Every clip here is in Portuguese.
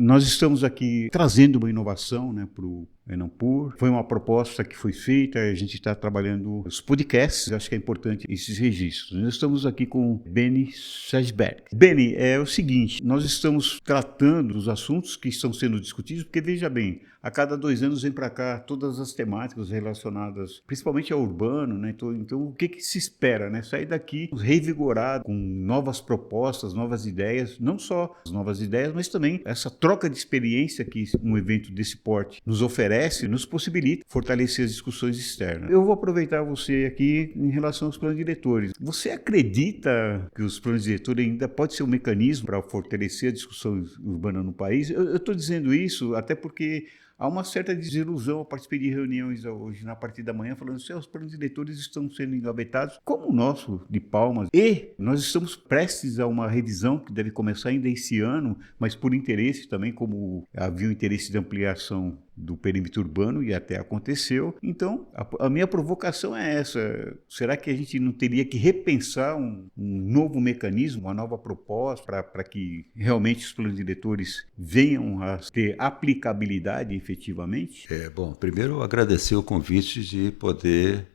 Nós estamos aqui trazendo uma inovação, né, para o Enampur. Foi uma proposta que foi feita, a gente está trabalhando os podcasts, acho que é importante esses registros. Nós estamos aqui com Benny Sajberg. Benny, é o seguinte, nós estamos tratando dos assuntos que estão sendo discutidos, porque veja bem, a cada 2 anos vem para cá todas as temáticas relacionadas, principalmente ao urbano, né? Então o que se espera, né? Sair daqui revigorado, com novas propostas, novas ideias, não só as novas ideias, mas também essa troca de experiência que um evento desse porte nos oferece, nos possibilita fortalecer as discussões externas. Eu vou aproveitar você aqui em relação aos planos diretores. Você acredita que os planos diretores ainda pode ser um mecanismo para fortalecer a discussão urbana no país? Eu estou dizendo isso até porque há uma certa desilusão. Eu participei de reuniões hoje na parte da manhã falando assim, os planos diretores estão sendo engavetados, como o nosso de Palmas, e nós estamos prestes a uma revisão que deve começar ainda esse ano, mas por interesse também, como havia um interesse de ampliação do perímetro urbano e até aconteceu. Então, a minha provocação é essa. Será que a gente não teria que repensar um novo mecanismo, uma nova proposta para que realmente os planos diretores venham a ter aplicabilidade efetivamente? Bom, primeiro agradecer o convite de poder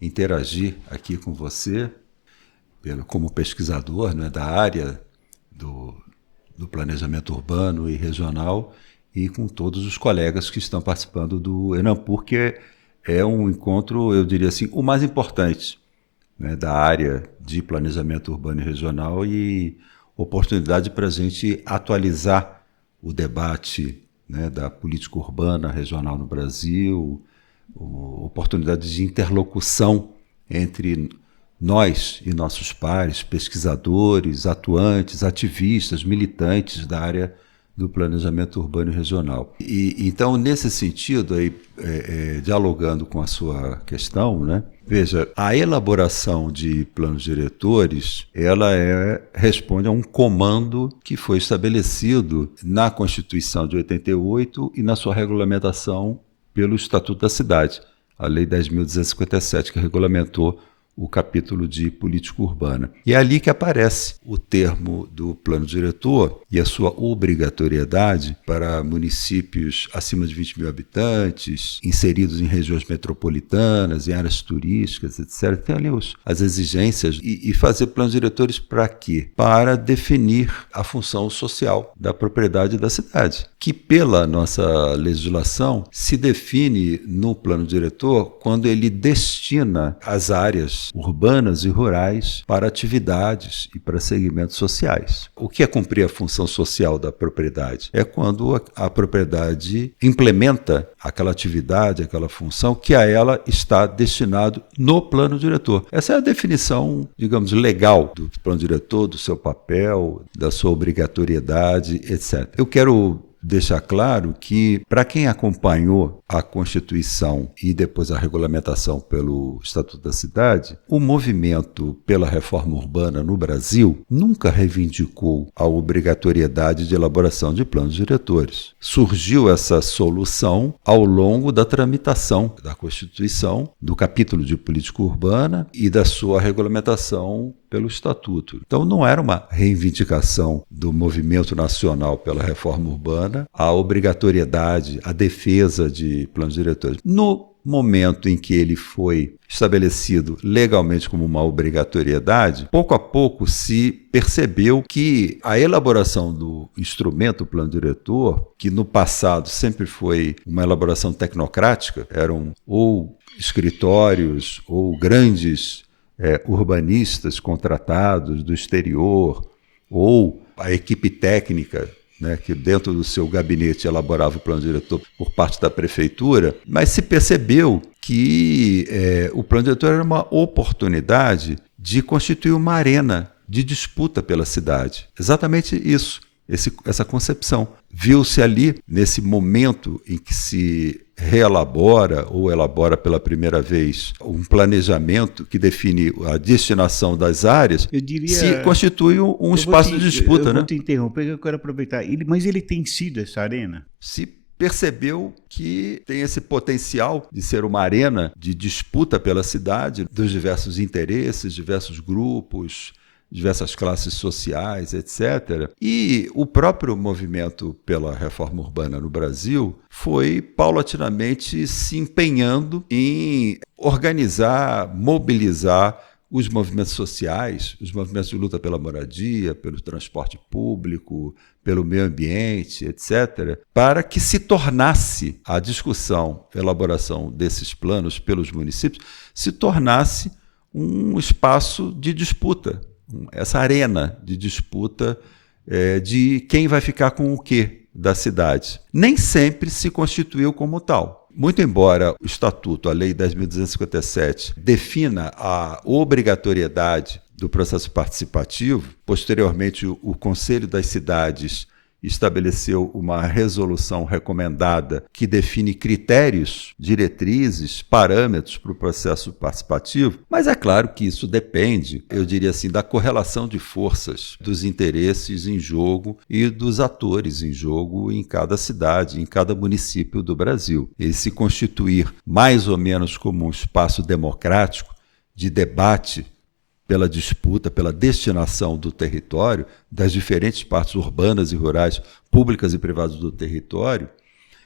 interagir aqui com você, como pesquisador, né, da área do planejamento urbano e regional, e com todos os colegas que estão participando do Enampur, que é um encontro, eu diria assim, o mais importante, né, da área de planejamento urbano e regional, e oportunidade para a gente atualizar o debate, né, da política urbana regional no Brasil, oportunidade de interlocução entre nós e nossos pares, pesquisadores, atuantes, ativistas, militantes da área do planejamento urbano e regional. Então, nesse sentido, aí, dialogando com a sua questão, né, veja, a elaboração de planos diretores, ela responde a um comando que foi estabelecido na Constituição de 88 e na sua regulamentação pelo Estatuto da Cidade, a Lei 10.257, que regulamentou o capítulo de política urbana. E é ali que aparece o termo do plano diretor e a sua obrigatoriedade para municípios acima de 20 mil habitantes, inseridos em regiões metropolitanas, em áreas turísticas, etc. Tem ali as exigências e fazer planos diretores para quê? Para definir a função social da propriedade da cidade, que pela nossa legislação se define no plano diretor quando ele destina as áreas urbanas e rurais para atividades e para segmentos sociais. O que é cumprir a função social da propriedade? É quando a propriedade implementa aquela atividade, aquela função que a ela está destinado no plano diretor. Essa é a definição, digamos, legal do plano diretor, do seu papel, da sua obrigatoriedade, etc. Eu quero deixar claro que, para quem acompanhou a Constituição e depois a regulamentação pelo Estatuto da Cidade, o movimento pela reforma urbana no Brasil nunca reivindicou a obrigatoriedade de elaboração de planos diretores. Surgiu essa solução ao longo da tramitação da Constituição, do capítulo de política urbana e da sua regulamentação pelo Estatuto. Então, não era uma reivindicação do movimento nacional pela reforma urbana a obrigatoriedade, a defesa de planos diretores. No momento em que ele foi estabelecido legalmente como uma obrigatoriedade, pouco a pouco se percebeu que a elaboração do instrumento plano diretor, que no passado sempre foi uma elaboração tecnocrática, eram ou escritórios ou grandes urbanistas contratados do exterior, ou a equipe técnica, né, que dentro do seu gabinete elaborava o plano diretor por parte da prefeitura, mas se percebeu que o plano diretor era uma oportunidade de constituir uma arena de disputa pela cidade. Exatamente isso, essa concepção. Viu-se ali, nesse momento em que se reelabora ou elabora pela primeira vez um planejamento que define a destinação das áreas, se constitui um espaço de disputa. Eu vou te interromper, eu quero aproveitar. Mas ele tem sido essa arena? Se percebeu que tem esse potencial de ser uma arena de disputa pela cidade, dos diversos interesses, diversos grupos, diversas classes sociais, etc. E o próprio movimento pela reforma urbana no Brasil foi paulatinamente se empenhando em organizar, mobilizar os movimentos sociais, os movimentos de luta pela moradia, pelo transporte público, pelo meio ambiente, etc., para que se tornasse a discussão, a elaboração desses planos pelos municípios, se tornasse um espaço de disputa, essa arena de disputa de quem vai ficar com o quê da cidade. Nem sempre se constituiu como tal. Muito embora o Estatuto, a Lei 10.257, defina a obrigatoriedade do processo participativo, posteriormente o Conselho das Cidades estabeleceu uma resolução recomendada que define critérios, diretrizes, parâmetros para o processo participativo, mas é claro que isso depende, eu diria assim, da correlação de forças, dos interesses em jogo e dos atores em jogo em cada cidade, em cada município do Brasil. Ele se constituir mais ou menos como um espaço democrático de debate pela disputa, pela destinação do território, das diferentes partes urbanas e rurais, públicas e privadas do território,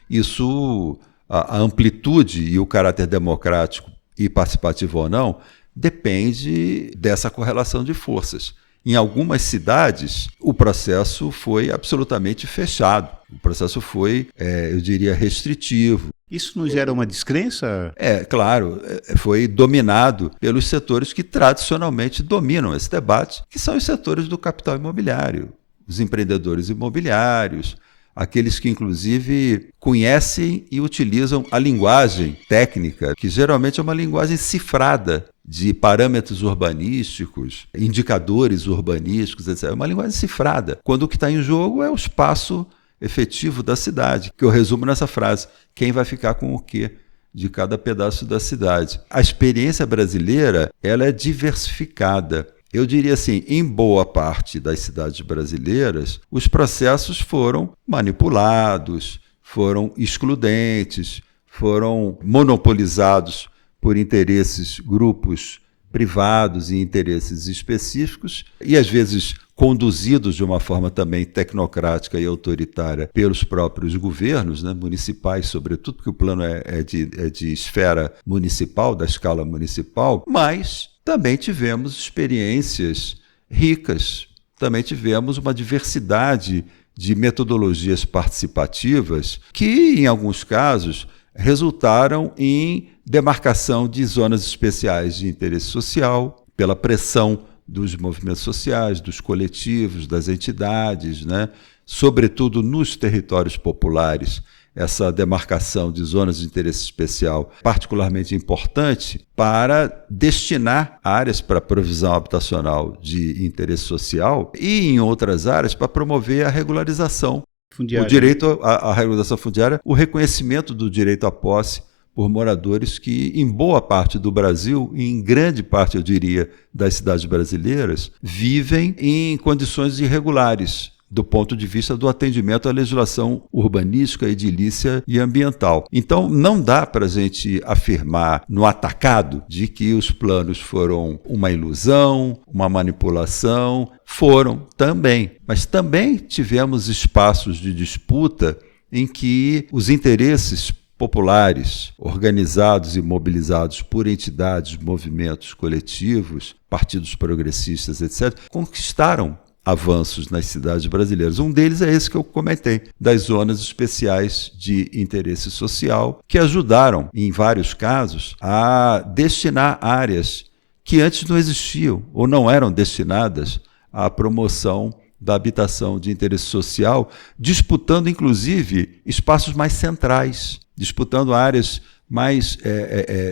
isso, a amplitude e o caráter democrático e participativo ou não, depende dessa correlação de forças. Em algumas cidades, o processo foi absolutamente fechado. O processo foi, eu diria, restritivo. Isso não gera uma descrença? Claro, foi dominado pelos setores que tradicionalmente dominam esse debate, que são os setores do capital imobiliário, os empreendedores imobiliários, aqueles que, inclusive, conhecem e utilizam a linguagem técnica, que geralmente é uma linguagem cifrada de parâmetros urbanísticos, indicadores urbanísticos, etc. É uma linguagem cifrada, quando o que está em jogo é o espaço efetivo da cidade, que eu resumo nessa frase: quem vai ficar com o quê de cada pedaço da cidade. A experiência brasileira, ela é diversificada. Eu diria assim, em boa parte das cidades brasileiras, os processos foram manipulados, foram excludentes, foram monopolizados por interesses, grupos privados e interesses específicos, e às vezes conduzidos de uma forma também tecnocrática e autoritária pelos próprios governos, né, municipais, sobretudo, porque o plano é de esfera municipal, da escala municipal, mas também tivemos experiências ricas, também tivemos uma diversidade de metodologias participativas que, em alguns casos, resultaram em demarcação de zonas especiais de interesse social, pela pressão dos movimentos sociais, dos coletivos, das entidades, né? Sobretudo nos territórios populares. Essa demarcação de zonas de interesse especial particularmente importante para destinar áreas para provisão habitacional de interesse social e, em outras áreas, para promover a regularização fundiária. O direito à regularização fundiária, o reconhecimento do direito à posse por moradores que, em boa parte do Brasil, e em grande parte, eu diria, das cidades brasileiras, vivem em condições irregulares, do ponto de vista do atendimento à legislação urbanística, edilícia e ambiental. Então, não dá para a gente afirmar no atacado de que os planos foram uma ilusão, uma manipulação. Foram também, mas também tivemos espaços de disputa em que os interesses populares, organizados e mobilizados por entidades, movimentos coletivos, partidos progressistas, etc., conquistaram avanços nas cidades brasileiras. Um deles é esse que eu comentei, das zonas especiais de interesse social, que ajudaram, em vários casos, a destinar áreas que antes não existiam ou não eram destinadas à promoção da habitação de interesse social, disputando, inclusive, espaços mais centrais, disputando áreas mais,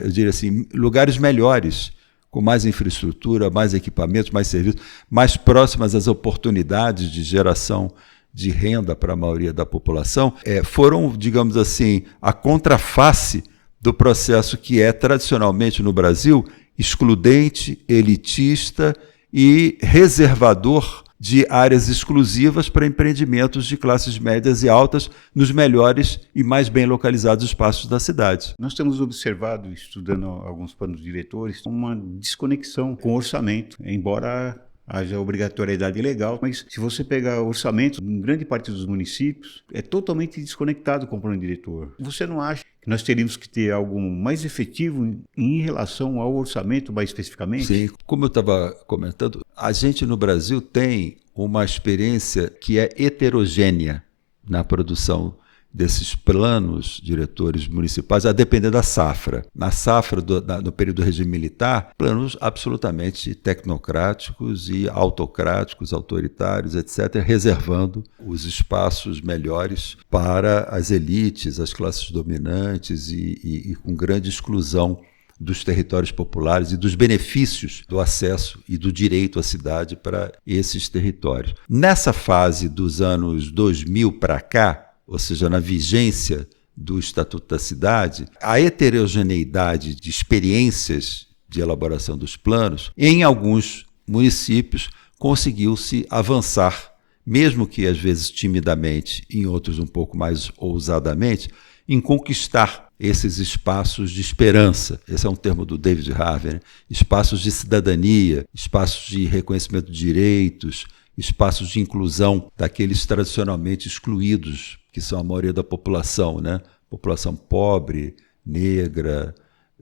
eu diria assim, lugares melhores, com mais infraestrutura, mais equipamentos, mais serviços, mais próximas às oportunidades de geração de renda para a maioria da população, foram, digamos assim, a contraface do processo que é tradicionalmente no Brasil excludente, elitista e reservador de áreas exclusivas para empreendimentos de classes médias e altas nos melhores e mais bem localizados espaços da cidade. Nós temos observado, estudando alguns planos diretores, uma desconexão com o orçamento, embora haja obrigatoriedade legal, mas se você pegar orçamento, em grande parte dos municípios, é totalmente desconectado com o plano diretor. Você não acha que nós teríamos que ter algo mais efetivo em relação ao orçamento, mais especificamente? Sim, como eu estava comentando, a gente no Brasil tem uma experiência que é heterogênea na produção desses planos diretores municipais, a depender da safra. Na safra do período do regime militar, planos absolutamente tecnocráticos e autocráticos, autoritários, etc., reservando os espaços melhores para as elites, as classes dominantes e com grande exclusão dos territórios populares e dos benefícios do acesso e do direito à cidade para esses territórios. Nessa fase dos anos 2000 para cá, ou seja, na vigência do Estatuto da Cidade, a heterogeneidade de experiências de elaboração dos planos, em alguns municípios, conseguiu-se avançar, mesmo que às vezes timidamente, em outros um pouco mais ousadamente, em conquistar esses espaços de esperança. Esse é um termo do David Harvey, né? Espaços de cidadania, espaços de reconhecimento de direitos, espaços de inclusão daqueles tradicionalmente excluídos, que são a maioria da população, né? População pobre, negra,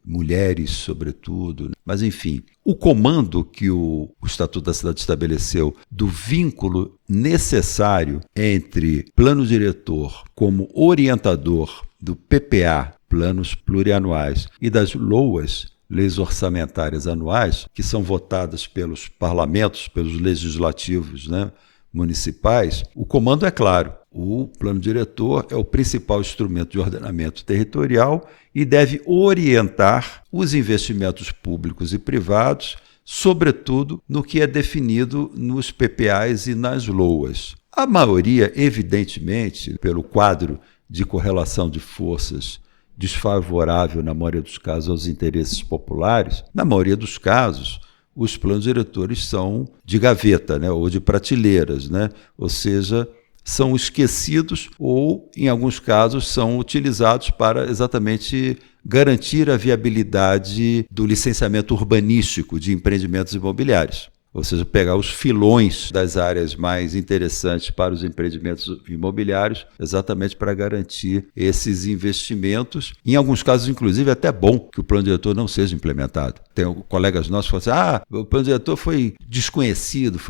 mulheres, sobretudo. Mas, enfim, o comando que o Estatuto da Cidade estabeleceu do vínculo necessário entre plano diretor como orientador do PPA, planos plurianuais, e das LOAs, leis orçamentárias anuais, que são votadas pelos parlamentos, pelos legislativos, né, municipais, o comando é claro. O plano diretor é o principal instrumento de ordenamento territorial e deve orientar os investimentos públicos e privados, sobretudo no que é definido nos PPAs e nas LOAs. A maioria, evidentemente, pelo quadro de correlação de forças desfavorável, na maioria dos casos, aos interesses populares, na maioria dos casos, os planos diretores são de gaveta, né, ou de prateleiras, né, ou seja, são esquecidos ou, em alguns casos, são utilizados para exatamente garantir a viabilidade do licenciamento urbanístico de empreendimentos imobiliários. Ou seja, pegar os filões das áreas mais interessantes para os empreendimentos imobiliários, exatamente para garantir esses investimentos. Em alguns casos, inclusive, é até bom que o plano diretor não seja implementado. Tem colegas nossos que falam assim, o plano diretor foi desconhecido,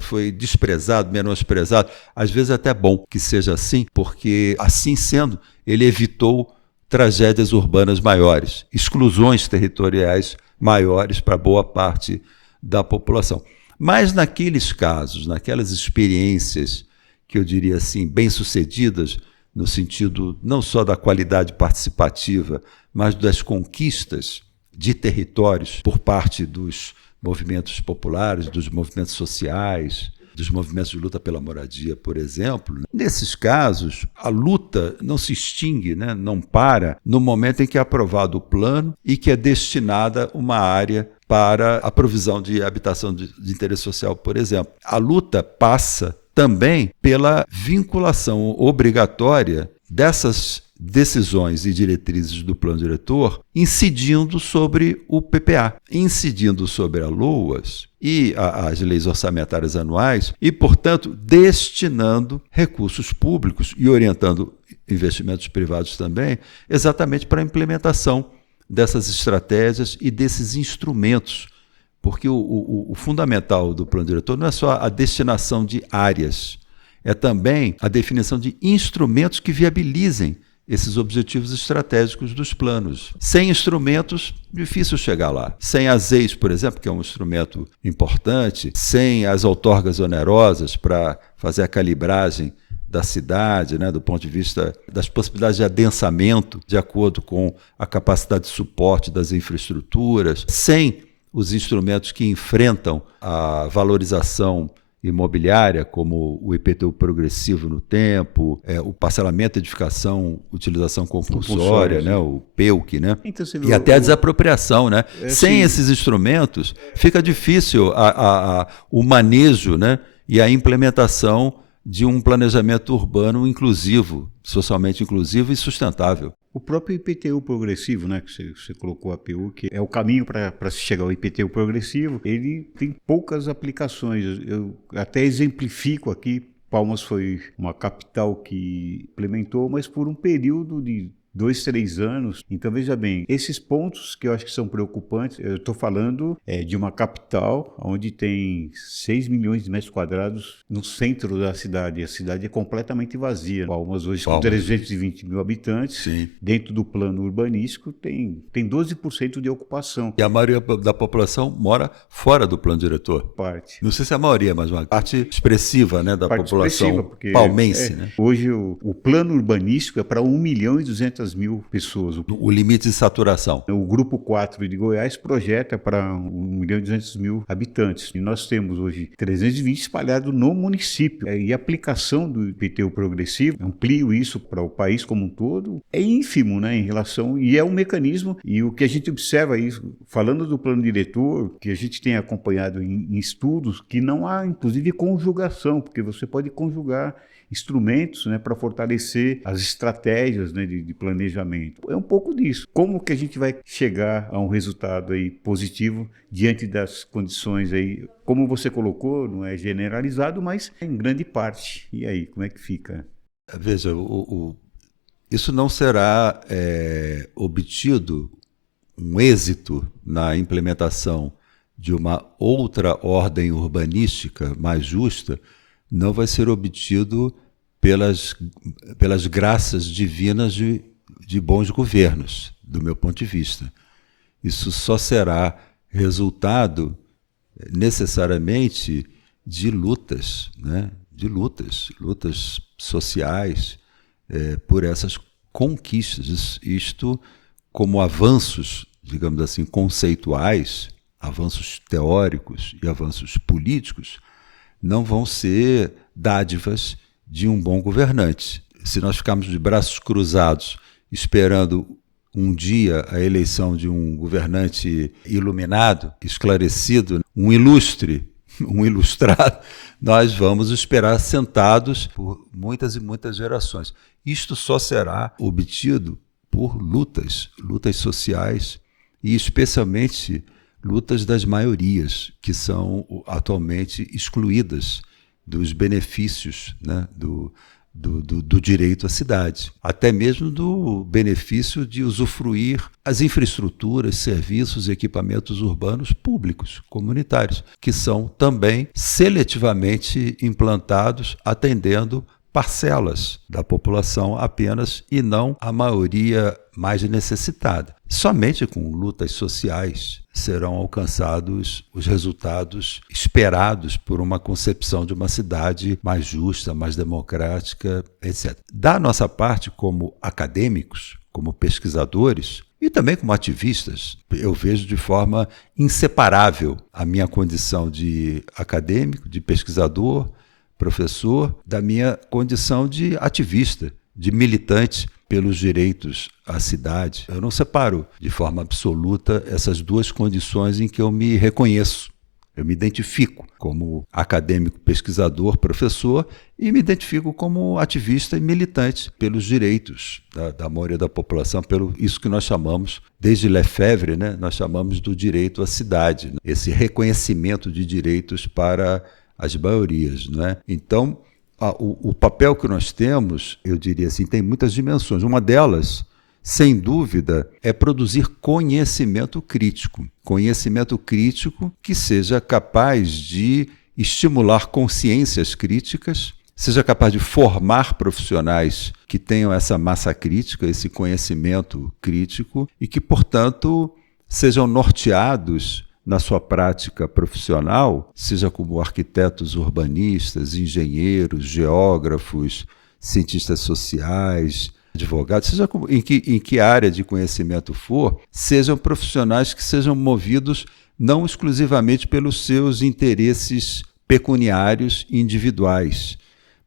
foi desprezado, menosprezado. Às vezes é até bom que seja assim, porque, assim sendo, ele evitou tragédias urbanas maiores, exclusões territoriais maiores para boa parte da população. Mas naqueles casos, naquelas experiências que eu diria assim, bem-sucedidas, no sentido não só da qualidade participativa, mas das conquistas de territórios por parte dos movimentos populares, dos movimentos sociais, dos movimentos de luta pela moradia, por exemplo. Nesses casos, a luta não se extingue, né? Não para no momento em que é aprovado o plano e que é destinada uma área para a provisão de habitação de interesse social, por exemplo. A luta passa também pela vinculação obrigatória dessas decisões e diretrizes do plano diretor incidindo sobre o PPA, incidindo sobre a LOAs e as leis orçamentárias anuais e, portanto, destinando recursos públicos e orientando investimentos privados também, exatamente para a implementação dessas estratégias e desses instrumentos, porque o fundamental do plano diretor não é só a destinação de áreas, é também a definição de instrumentos que viabilizem esses objetivos estratégicos dos planos. Sem instrumentos, difícil chegar lá. Sem as EIs, por exemplo, que é um instrumento importante, sem as outorgas onerosas para fazer a calibragem da cidade, né, do ponto de vista das possibilidades de adensamento, de acordo com a capacidade de suporte das infraestruturas, sem os instrumentos que enfrentam a valorização imobiliária, como o IPTU progressivo no tempo, o parcelamento, edificação, utilização compulsória, né, o PEUC, né, então, e até a desapropriação. Né? Sem esses instrumentos, fica difícil o manejo, né, e a implementação de um planejamento urbano inclusivo, socialmente inclusivo e sustentável. O próprio IPTU progressivo, né, que você colocou a APU, que é o caminho para se chegar ao IPTU progressivo, ele tem poucas aplicações. Eu até exemplifico aqui, Palmas foi uma capital que implementou, mas por um período de 2, 3 anos. Então, veja bem, esses pontos que eu acho que são preocupantes, eu estou falando de uma capital onde tem 6 milhões de metros quadrados no centro da cidade. A cidade é completamente vazia. Palmas hoje com 320 mil habitantes, sim, dentro do plano urbanístico tem 12% de ocupação. E a maioria da população mora fora do plano diretor. Parte. Não sei se é a maioria, mas uma parte expressiva, né, da população palmense. Né? Hoje o plano urbanístico é para 1.200.000 pessoas. O limite de saturação. O grupo 4 de Goiás projeta para 1.200.000 habitantes. E nós temos hoje 320 espalhados no município. E a aplicação do IPTU progressivo, amplio isso para o país como um todo, é ínfimo, né, em relação, e é um mecanismo, e o que a gente observa aí, falando do plano diretor, que a gente tem acompanhado em estudos, que não há, inclusive, conjugação, porque você pode conjugar instrumentos, né, para fortalecer as estratégias, né, de planejamento. É um pouco disso. Como que a gente vai chegar a um resultado aí positivo diante das condições aí? Como você colocou, não é generalizado, mas em grande parte. E aí, como é que fica? Veja, isso não será obtido um êxito na implementação de uma outra ordem urbanística mais justa, não vai ser obtido pelas graças divinas de bons governos, do meu ponto de vista. Isso só será resultado necessariamente de lutas, né? De lutas sociais por essas conquistas. Isto como avanços, digamos assim, conceituais, avanços teóricos e avanços políticos, não vão ser dádivas de um bom governante. Se nós ficarmos de braços cruzados esperando um dia a eleição de um governante iluminado, esclarecido, um ilustre, um ilustrado, nós vamos esperar sentados por muitas e muitas gerações. Isto só será obtido por lutas sociais e especialmente lutas das maiorias, que são atualmente excluídas dos benefícios, né, do direito à cidade, até mesmo do benefício de usufruir as infraestruturas, serviços e equipamentos urbanos públicos, comunitários, que são também seletivamente implantados atendendo parcelas da população apenas e não a maioria mais necessitada. Somente com lutas sociais serão alcançados os resultados esperados por uma concepção de uma cidade mais justa, mais democrática, etc. Da nossa parte, como acadêmicos, como pesquisadores e também como ativistas, eu vejo de forma inseparável a minha condição de acadêmico, de pesquisador, professor, da minha condição de ativista, de militante pelos direitos à cidade. Eu não separo de forma absoluta essas duas condições em que eu me reconheço. Eu me identifico como acadêmico, pesquisador, professor e me identifico como ativista e militante pelos direitos da maioria da população, pelo isso que nós chamamos, desde Lefebvre, né, nós chamamos do direito à cidade, né, esse reconhecimento de direitos para as maiorias, não é? Então, o papel que nós temos, eu diria assim, tem muitas dimensões. Uma delas, sem dúvida, é produzir conhecimento crítico. Conhecimento crítico que seja capaz de estimular consciências críticas, seja capaz de formar profissionais que tenham essa massa crítica, esse conhecimento crítico e que, portanto, sejam norteados na sua prática profissional, seja como arquitetos urbanistas, engenheiros, geógrafos, cientistas sociais, advogados, seja em que área de conhecimento for, sejam profissionais que sejam movidos não exclusivamente pelos seus interesses pecuniários individuais,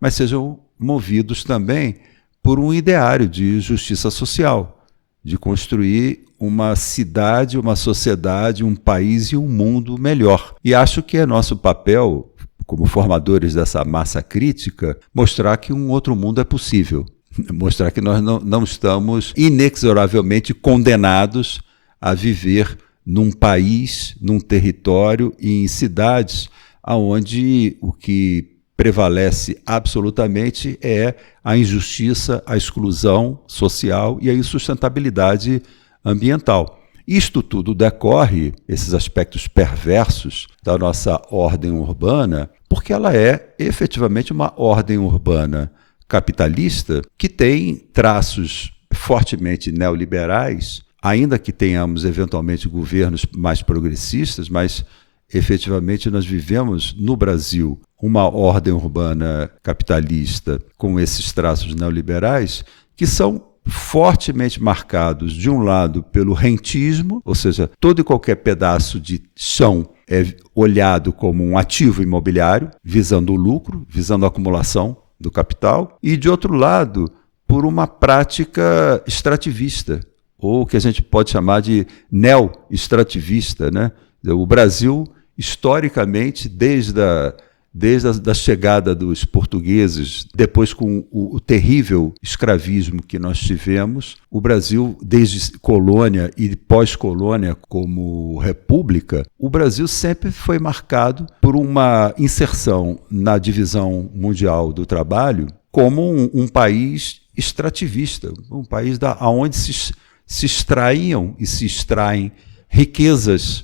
mas sejam movidos também por um ideário de justiça social, de construir uma cidade, uma sociedade, um país e um mundo melhor. E acho que é nosso papel, como formadores dessa massa crítica, mostrar que um outro mundo é possível. Mostrar que nós não estamos inexoravelmente condenados a viver num país, num território e em cidades onde o que prevalece absolutamente é a injustiça, a exclusão social e a insustentabilidade ambiental. Isto tudo decorre, esses aspectos perversos da nossa ordem urbana, porque ela é efetivamente uma ordem urbana capitalista que tem traços fortemente neoliberais, ainda que tenhamos eventualmente governos mais progressistas, mas efetivamente nós vivemos no Brasil uma ordem urbana capitalista com esses traços neoliberais que são fortemente marcados, de um lado, pelo rentismo, ou seja, todo e qualquer pedaço de chão é olhado como um ativo imobiliário, visando o lucro, visando a acumulação do capital, e, de outro lado, por uma prática extrativista, ou que a gente pode chamar de neo-extrativista, né? O Brasil, historicamente, desde a chegada dos portugueses, depois com o terrível escravismo que nós tivemos, o Brasil, desde colônia e pós-colônia como república, o Brasil sempre foi marcado por uma inserção na divisão mundial do trabalho como um país extrativista, um país onde se extraíam e se extraem riquezas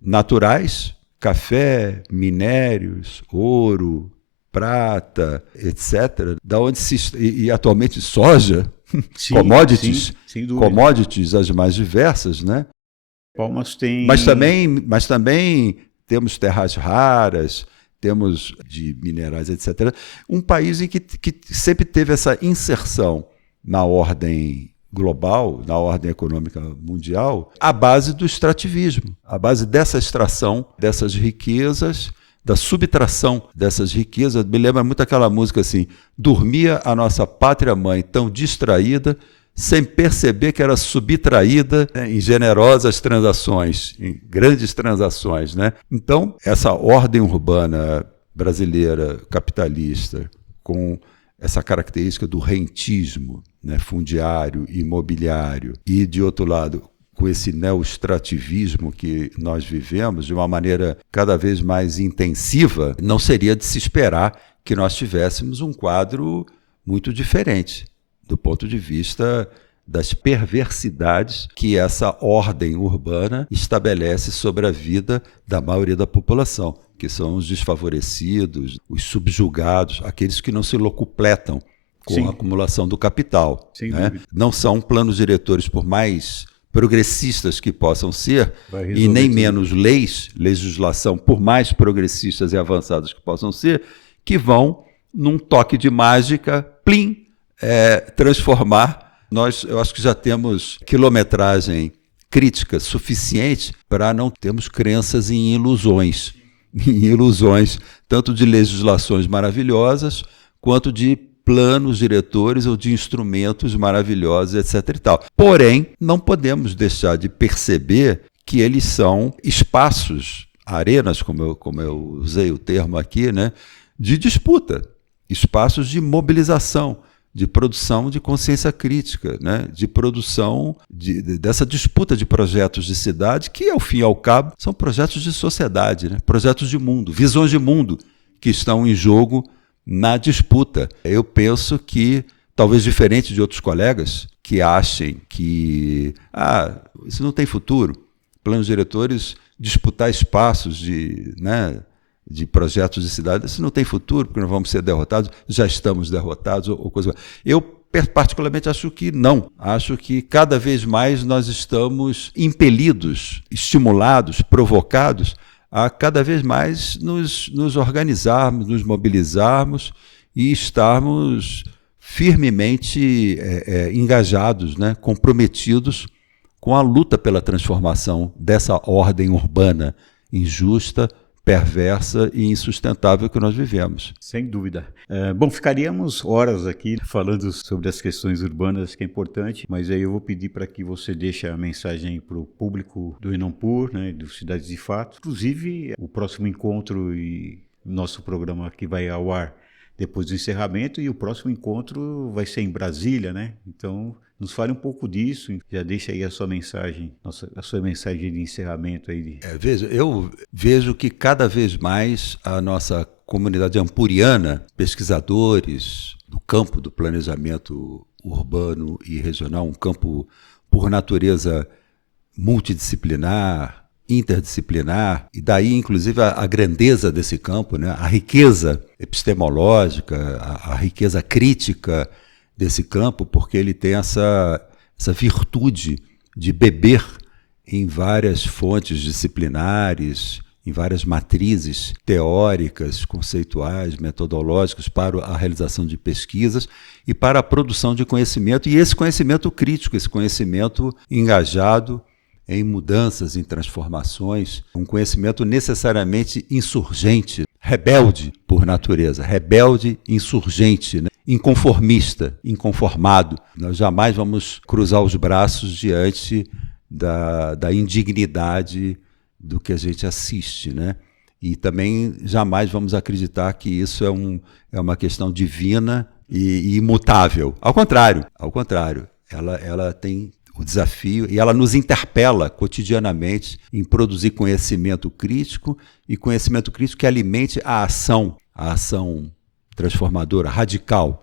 naturais, café, minérios, ouro, prata, etc., da onde e atualmente soja, sim, commodities, sim, commodities as mais diversas, né? Palmas tem... Mas também temos terras raras, temos de minerais, etc. Um país em que sempre teve essa inserção na ordem global, na ordem econômica mundial, à base do extrativismo, à base dessa extração dessas riquezas, da subtração dessas riquezas. Me lembra muito aquela música assim: dormia a nossa pátria-mãe tão distraída, sem perceber que era subtraída, né, em generosas transações, em grandes transações, né? Então, essa ordem urbana brasileira capitalista, com essa característica do rentismo, né, fundiário, imobiliário, e, de outro lado, com esse neo-extrativismo que nós vivemos de uma maneira cada vez mais intensiva, não seria de se esperar que nós tivéssemos um quadro muito diferente do ponto de vista das perversidades que essa ordem urbana estabelece sobre a vida da maioria da população, que são os desfavorecidos, os subjugados, aqueles que não se locupletam com Sim. a acumulação do capital. Né? Não são planos diretores, por mais progressistas que possam ser, e nem menos legislação, por mais progressistas e avançadas que possam ser, que vão, num toque de mágica, plim, transformar. Eu acho que já temos quilometragem crítica suficiente para não termos crenças em ilusões, tanto de legislações maravilhosas, quanto de planos diretores ou de instrumentos maravilhosos, etc. e tal. Porém, não podemos deixar de perceber que eles são espaços, arenas, como eu usei o termo aqui, né, de disputa, espaços de mobilização, de produção de consciência crítica, né? De produção dessa disputa de projetos de cidade que, ao fim e ao cabo, são projetos de sociedade, né? Projetos de mundo, visões de mundo que estão em jogo na disputa. Eu penso que, talvez diferente de outros colegas que achem que isso não tem futuro, planos diretores, disputar espaços de projetos de cidade, isso não tem futuro, porque nós vamos ser derrotados, já estamos derrotados, ou coisa. Eu, particularmente, acho que não. Acho que cada vez mais nós estamos impelidos, estimulados, provocados a cada vez mais nos organizarmos, nos mobilizarmos e estarmos firmemente engajados, né, comprometidos com a luta pela transformação dessa ordem urbana injusta, perversa e insustentável que nós vivemos. Sem dúvida. Bom, ficaríamos horas aqui falando sobre as questões urbanas, que é importante, mas aí eu vou pedir para que você deixe a mensagem para o público do Enampur, né, do Cidades de Fato. Inclusive, o próximo encontro e nosso programa que vai ao ar depois do encerramento, e o próximo encontro vai ser em Brasília, né? Então, nos fale um pouco disso, já deixa aí a sua mensagem, a sua mensagem de encerramento aí. Eu vejo que cada vez mais a nossa comunidade ampuriana, pesquisadores do campo do planejamento urbano e regional, um campo por natureza multidisciplinar, interdisciplinar, e daí inclusive a grandeza desse campo, né? A riqueza epistemológica, a riqueza crítica desse campo, porque ele tem essa virtude de beber em várias fontes disciplinares, em várias matrizes teóricas, conceituais, metodológicas para a realização de pesquisas e para a produção de conhecimento, e esse conhecimento crítico, esse conhecimento engajado em mudanças, em transformações, um conhecimento necessariamente insurgente, rebelde por natureza, rebelde, insurgente, né? Inconformista, inconformado. Nós jamais vamos cruzar os braços diante da indignidade do que a gente assiste, né? E também jamais vamos acreditar que isso é uma questão divina e imutável. Ao contrário, ela tem o desafio e ela nos interpela cotidianamente em produzir conhecimento crítico, e conhecimento crítico que alimente a ação transformadora, radical,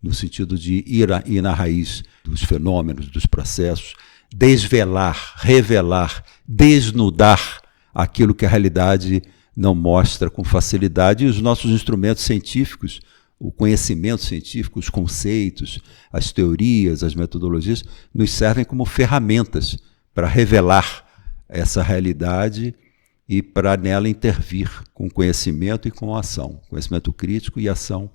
no sentido de ir na raiz dos fenômenos, dos processos, desvelar, revelar, desnudar aquilo que a realidade não mostra com facilidade. E os nossos instrumentos científicos, o conhecimento científico, os conceitos, as teorias, as metodologias, nos servem como ferramentas para revelar essa realidade e para nela intervir com conhecimento e com ação, conhecimento crítico e ação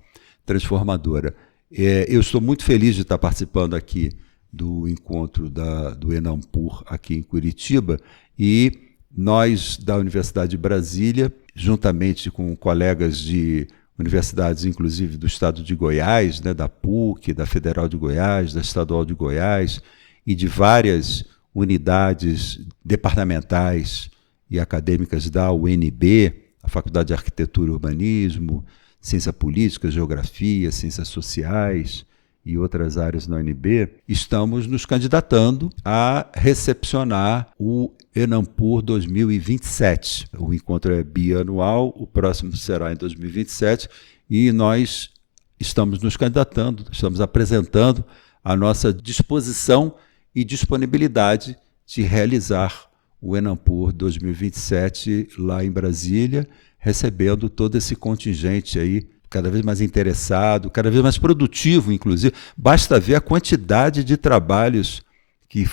transformadora. Eu estou muito feliz de estar participando aqui do encontro do Enampur aqui em Curitiba, e nós da Universidade de Brasília, juntamente com colegas de universidades, inclusive do estado de Goiás, né, da PUC, da Federal de Goiás, da Estadual de Goiás, e de várias unidades departamentais e acadêmicas da UNB, a Faculdade de Arquitetura e Urbanismo, Ciência Política, Geografia, Ciências Sociais e outras áreas na UNB, estamos nos candidatando a recepcionar o Enampur 2027. O encontro é bianual, o próximo será em 2027, e nós estamos nos candidatando, estamos apresentando a nossa disposição e disponibilidade de realizar o Enampur 2027 lá em Brasília, recebendo todo esse contingente aí, cada vez mais interessado, cada vez mais produtivo, inclusive. Basta ver a quantidade de trabalhos que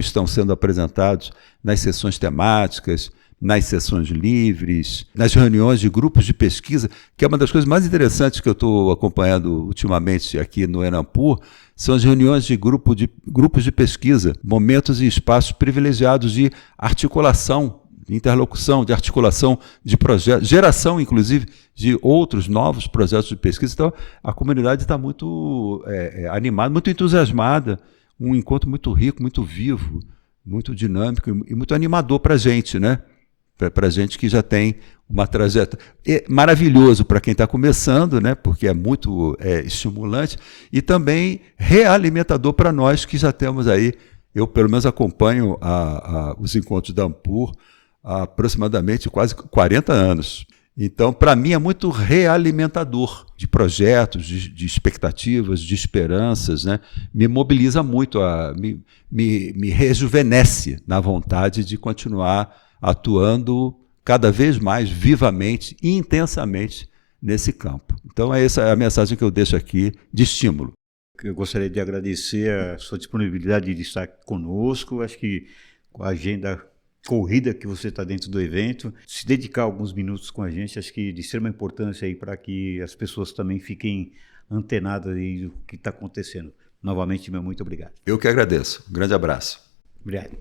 estão sendo apresentados nas sessões temáticas, nas sessões livres, nas reuniões de grupos de pesquisa, que é uma das coisas mais interessantes que eu estou acompanhando ultimamente aqui no Enampur, são as reuniões de grupos de pesquisa, momentos e espaços privilegiados de articulação, de interlocução, de articulação de projetos, geração, inclusive, de outros novos projetos de pesquisa. Então, a comunidade está muito animada, muito entusiasmada, um encontro muito rico, muito vivo, muito dinâmico e muito animador para a gente, né? Para a gente que já tem uma trajetória. É maravilhoso para quem está começando, né? Porque é muito estimulante, e também realimentador para nós que já temos aí. Eu, pelo menos, acompanho os encontros da Ampur há aproximadamente quase 40 anos. Então, para mim, é muito realimentador de projetos, de expectativas, de esperanças, né? Me mobiliza muito, me rejuvenesce na vontade de continuar atuando cada vez mais vivamente e intensamente nesse campo. Então, essa é a mensagem que eu deixo aqui de estímulo. Eu gostaria de agradecer a sua disponibilidade de estar conosco. Acho que com a agenda corrida que você está dentro do evento, se dedicar alguns minutos com a gente, acho que de extrema importância aí para que as pessoas também fiquem antenadas aí do que está acontecendo. Novamente, meu muito obrigado. Eu que agradeço. Um grande abraço. Obrigado.